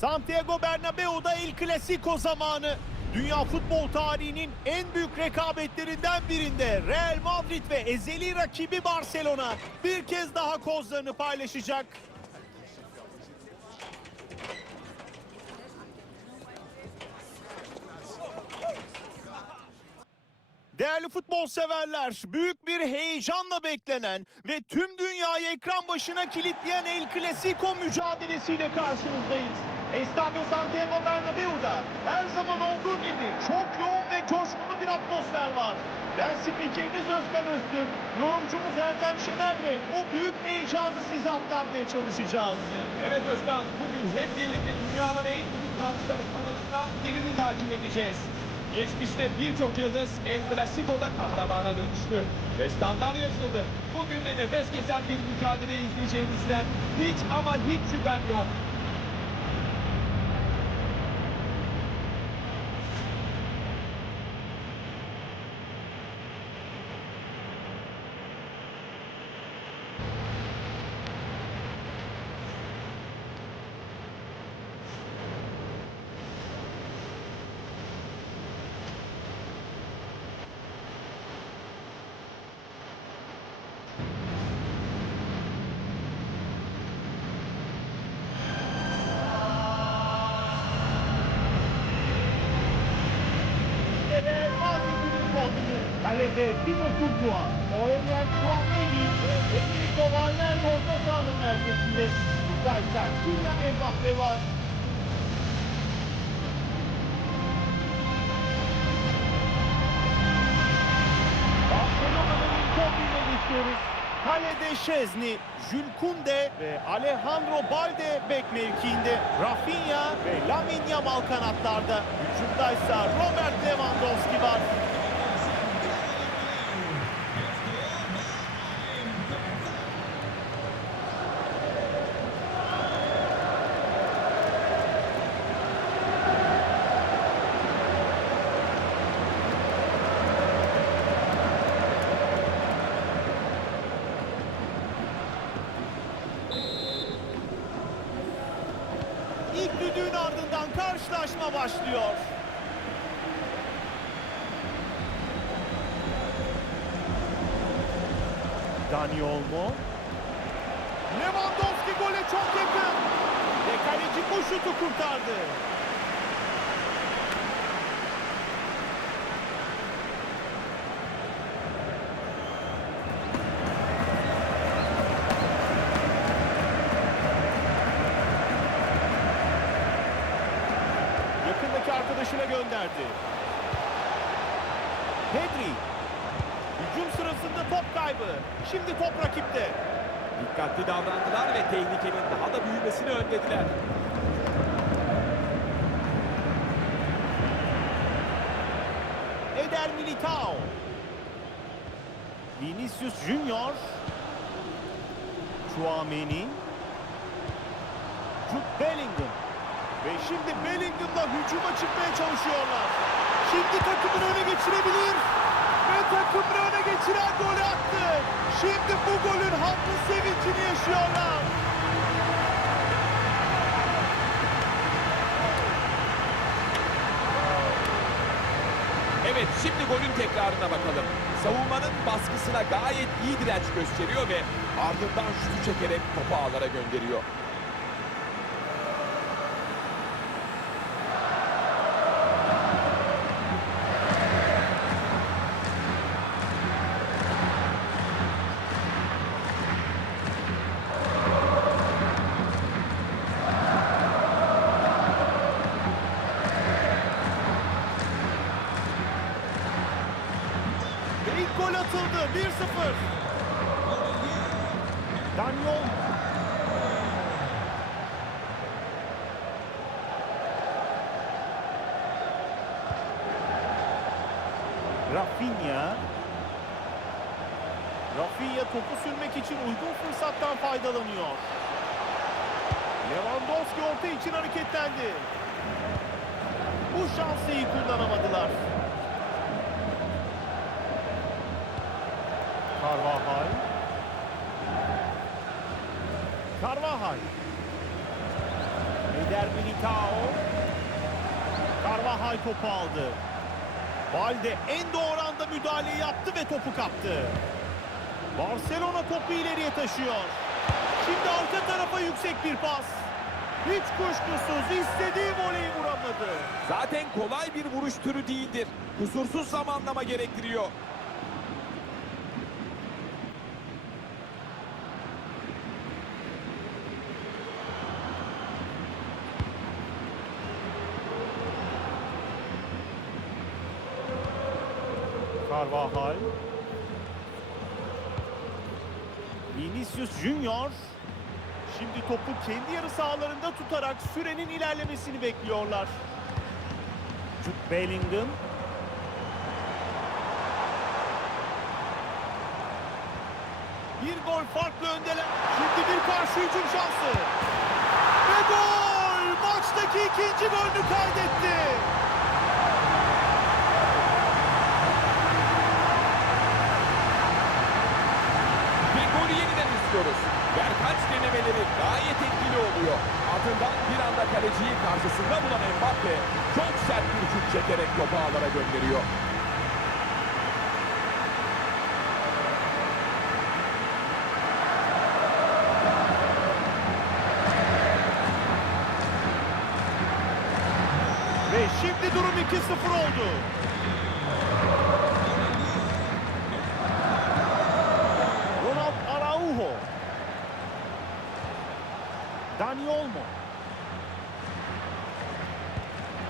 Santiago Bernabeu'da El Clasico zamanı. Dünya futbol tarihinin en büyük rekabetlerinden birinde Real Madrid ve ezeli rakibi Barcelona bir kez daha kozlarını paylaşacak. Değerli futbol severler, büyük bir heyecanla beklenen ve tüm dünyayı ekran başına kilitleyen El Clasico mücadelesiyle karşınızdayız. Estadio Santiago Bernabeu'da her zaman olduğu gibi çok yoğun ve coşkulu bir atmosfer var. Ben spikeriniz Özkan Öztürk, yorumcumuz Ertem Şener ve bu büyük heyecanı size aktarmaya çalışacağız. Evet Özkan, bugün hep birlikte dünyanın en büyük tartışmalarından birini takip edeceğiz. Geçmişte birçok yıldız El Clasico'da kahramana dönüştü ve standart yaşadı. Bugün de nefes kesen bir mücadele izleyeceğimizden hiç ama hiç şüphem yok. Real Madrid'in kalede Timo Pukua, oynayan Tuamini ve Federico Valverde orta sahanın merkezinde. Yukarıda Kylian Mbappe var. Barcelona'nın 11'ine geçiyoruz. Kalede Şezni, Jules Koundé ve Alejandro Balde bek mevkiinde. Rafinha ve Lamine Yamal kanatlarda. Hücumdaysa Robert Lewandowski var. İlk düdüğün ardından karşılaşma başlıyor. Dani Olmo. Lewandowski gole çok yakın. Ve kaleci bu şutu kurtardı. Yakındaki arkadaşına gönderdi. Pedri. Hücum sırasında top kaybı. Şimdi top rakipte. Dikkatli davrandılar ve tehlikenin daha da büyümesini önlediler. Eder Militao. Vinicius Junior. Chouameni. Jude Bellingham. Ve şimdi Bellingham'la hücuma çıkmaya çalışıyorlar. Şimdi takımını öne geçirebilir. Ve takımını öne geçiren golü attı. Şimdi bu golün haklı sevincini yaşıyorlar. Evet şimdi golün tekrarına bakalım. Savunmanın baskısına gayet iyi direnç gösteriyor ve ardından şutu çekerek topu ağlara gönderiyor. Ve ilk gol atıldı. 1-0. Daniel. Rafinha. Rafinha topu sürmek için uygun fırsattan faydalanıyor. Lewandowski orta için hareketlendi. Bu şansı iyi kullanamadılar. Carvajal. Carvajal. Eder Militao. Carvajal topu aldı. Valde en doğru anda müdahaleyi yaptı ve topu kaptı. Barcelona topu ileriye taşıyor. Şimdi arka tarafa yüksek bir pas. Hiç kuşkusuz istediği voleyi vuramadı. Zaten kolay bir vuruş türü değildir. Kusursuz zamanlama gerektiriyor. Carvajal. Vinicius Junior. Şimdi topu kendi yarı sahalarında tutarak sürenin ilerlemesini bekliyorlar. Jude Bellingham. Bir gol farklı öndeler. Şimdi bir karşı hücum şansı. Ve gol! Maçtaki ikinci golünü kaydetti. Bir golü yeniden istiyoruz. Berkaç denemeleri gayet etkili oluyor. Ardından bir anda kaleciyi karşısında bulan Mbappe çok sert bir şut çekerek topu ağlara gönderiyor. Ve şimdi durum 2-0 oldu. Dani Olmo.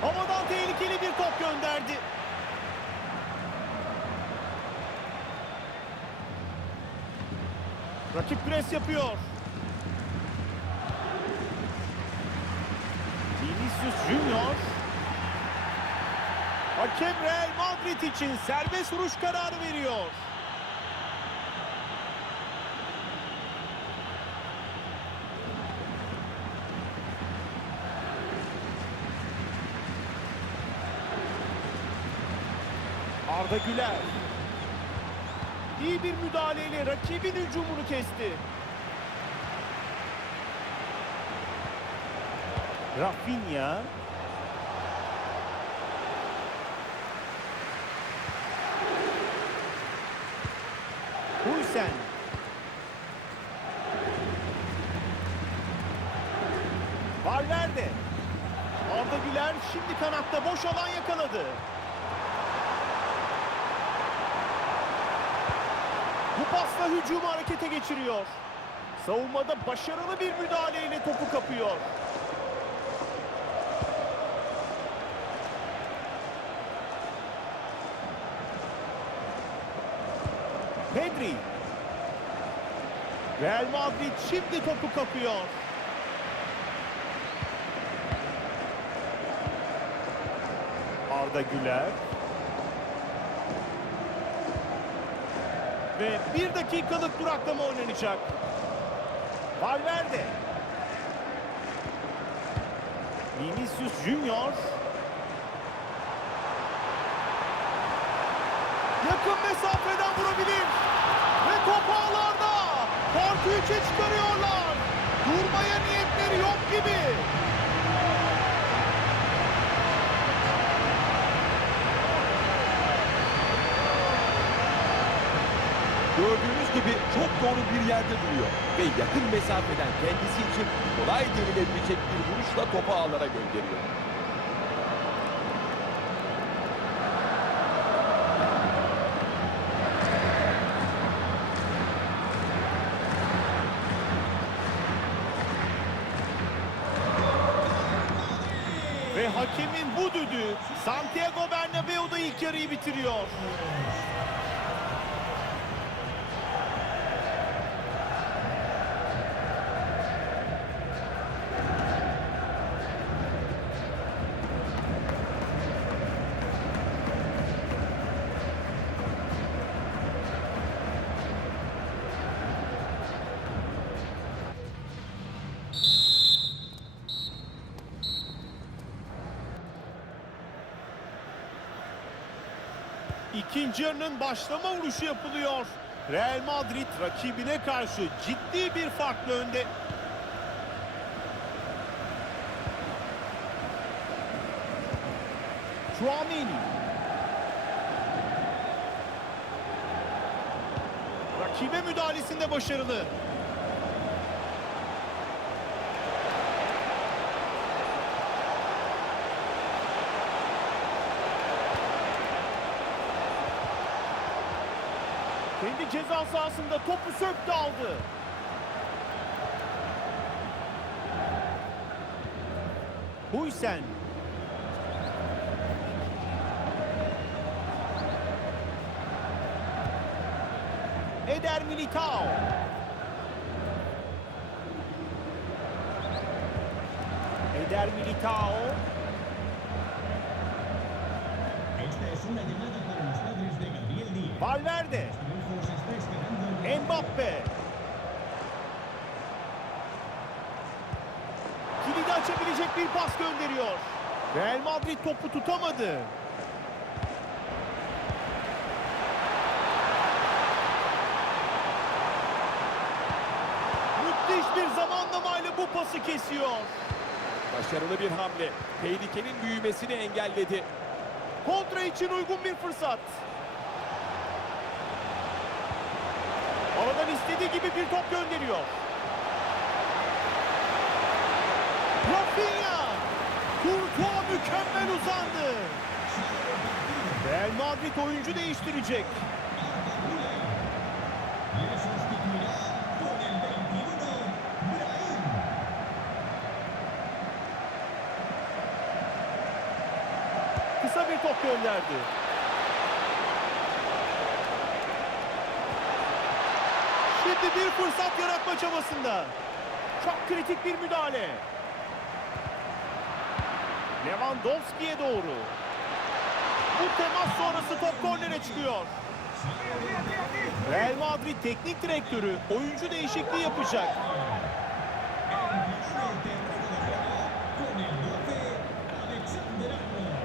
Havadan tehlikeli bir top gönderdi. Rakip pres yapıyor. Vinicius Junior. Hakem Real Madrid için serbest vuruş kararı veriyor. Arda Güler. İyi bir müdahaleyle rakibin hücumunu kesti. Rafinha. Huysen. Valverde. Arda Güler şimdi kanatta boş alan yakaladı. Pasla hücumu harekete geçiriyor. Savunmada başarılı bir müdahaleyle topu kapıyor. Pedri. Real Madrid şimdi topu kapıyor. Arda Güler. Ve bir dakikalık duraklama oynanacak. Valverde. Vinicius Junior. Yakın mesafeden vurabilir. Ve top ağlarda. Farkı üçe çıkarıyorlar. Durmaya niyetleri yok gibi. Gördüğünüz gibi çok doğru bir yerde duruyor. Ve yakın mesafeden kendisi için kolay denilebilecek bir vuruşla topu ağlara gönderiyor. Ve hakemin bu düdüğü Santiago Bernabeu'da ilk yarıyı bitiriyor. İkinci yarının başlama vuruşu yapılıyor. Real Madrid rakibine karşı ciddi bir farklı önde. Chouameni. Rakibe müdahalesinde başarılı. Kendi ceza sahasında topu söktü aldı. Huysen. Eder Militao. Eder Militao. Valverde. Mbappe. Kilidi açabilecek bir pas gönderiyor. Real Madrid topu tutamadı. Müthiş bir zamanlamayla bu pası kesiyor. Başarılı bir hamle. Tehlikenin büyümesini engelledi. Kontra için uygun bir fırsat. Aradan istediği gibi bir top gönderiyor. Rafinha! Courtois mükemmel uzandı. Real Madrid oyuncu değiştirecek. Le sustituirá con el 21, Brahim. Kısa bir top gönderdi. Şimdi bir fırsat yaratma çabasında. Çok kritik bir müdahale. Lewandowski'ye doğru. Bu temas sonrası top kornere çıkıyor. Real Madrid teknik direktörü oyuncu değişikliği yapacak. En el terreno de juego con el 12, Alexander Arnold.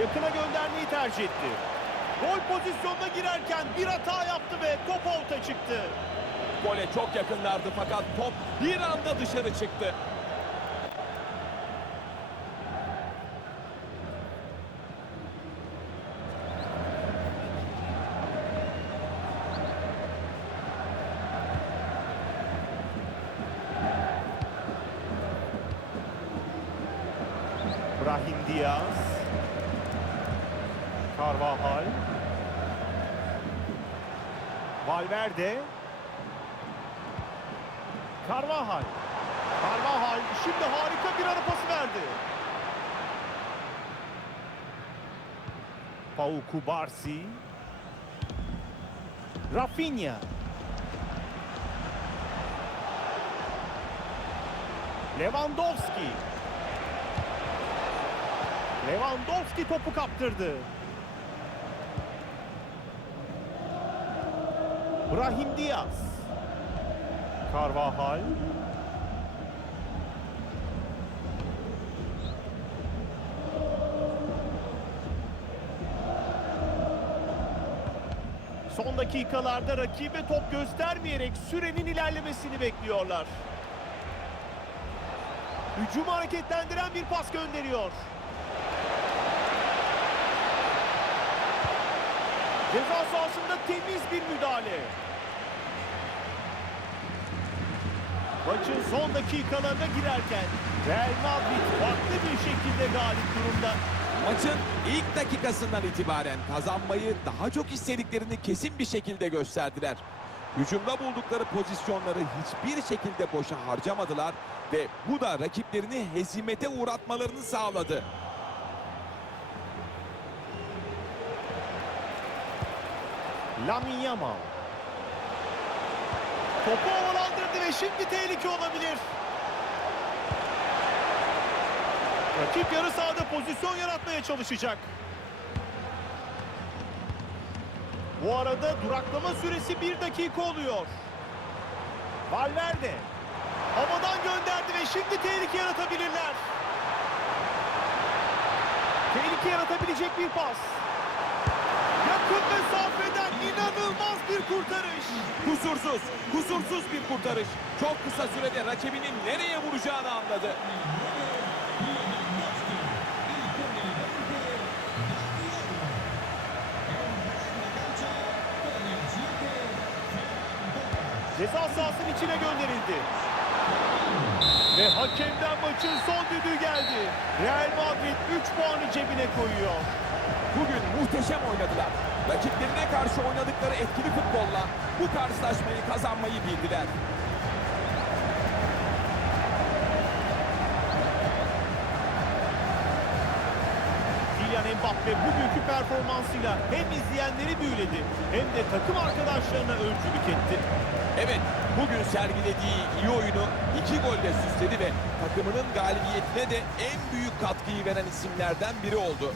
Yakına göndermeyi tercih etti. Gol pozisyonuna girerken bir hata yaptı ve top out'a çıktı. Gole çok yakınlardı fakat top bir anda dışarı çıktı. Valverde. Carvajal. Carvajal şimdi harika bir ara pası verdi. Pau Kubarsi. Rafinha. Lewandowski. Lewandowski topu kaptırdı. Brahim Diaz. Carvajal. Son dakikalarda rakibe top göstermeyerek sürenin ilerlemesini bekliyorlar. Hücumu hareketlendiren bir pas gönderiyor. Ceza sahasında temiz bir müdahale. Maçın son dakikalarına girerken Real Madrid farklı bir şekilde galip durumda. Maçın ilk dakikasından itibaren kazanmayı daha çok istediklerini kesin bir şekilde gösterdiler. Hücumda buldukları pozisyonları hiçbir şekilde boşa harcamadılar ve bu da rakiplerini hezimete uğratmalarını sağladı. Lamine Yamal. Topu havalandırdı ve şimdi tehlike olabilir. Rakip yarı sahada pozisyon yaratmaya çalışacak. Bu arada duraklama süresi bir dakika oluyor. Valverde. Havadan gönderdi ve şimdi tehlike yaratabilirler. Tehlike yaratabilecek bir pas. Yakın kurtarış. Kusursuz, kusursuz bir kurtarış. Çok kısa sürede rakibinin nereye vuracağını anladı. Ceza sahasının içine gönderildi. Ve hakemden maçın son düdüğü geldi. Real Madrid 3 puanı cebine koyuyor. Bugün muhteşem oynadılar. Rakiplerine karşı oynadıkları etkili futbolla bu karşılaşmayı kazanmayı bildiler. Kylian Mbappe bugünkü performansıyla hem izleyenleri büyüledi hem de takım arkadaşlarına öncülük etti. Evet, bugün sergilediği iyi oyunu iki golle süsledi ve takımının galibiyetine de en büyük katkıyı veren isimlerden biri oldu.